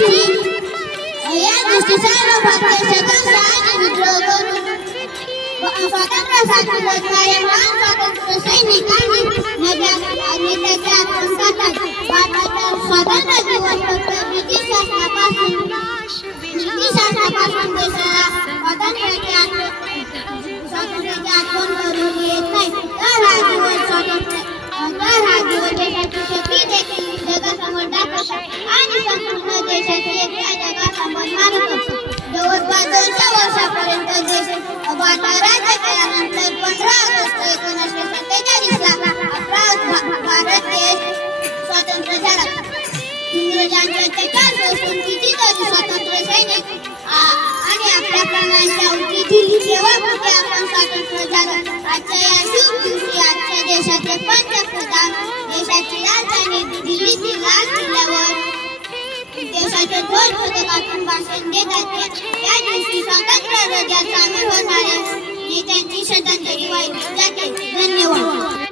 Ayamos que solo porque se cansa de drogon. Fakat rasa tu buat kaya, fakat tu sini kami, majak, anita जवळपास दोनशे वर्षापर्यंत देश भारताराज्य केल्यानंतर पंधरा ऑगस्ट एकोणीसशे सत्तेचाळीसला अकरा भारत देश स्वतंत्र झाला इंग्रजांच्या अत्याचार सोसून कितीतरी स्वतंत्र सैनिक आणि आपल्या प्राणांच्या उठी दिली तेव्हा कुठे आपण स्वतंत्र झालो आजच्या या शुभ दिवशी आजच्या देशाचे पंतप्रधान देशाची राजधानी दिल्लीची लाल देशाच्या ध्वज पथकातून भाषण देतात त्या दिवशी स्वातंत्र्य हृदयात ही त्यांची श्रद्धांजली वाहिली जाते धन्यवाद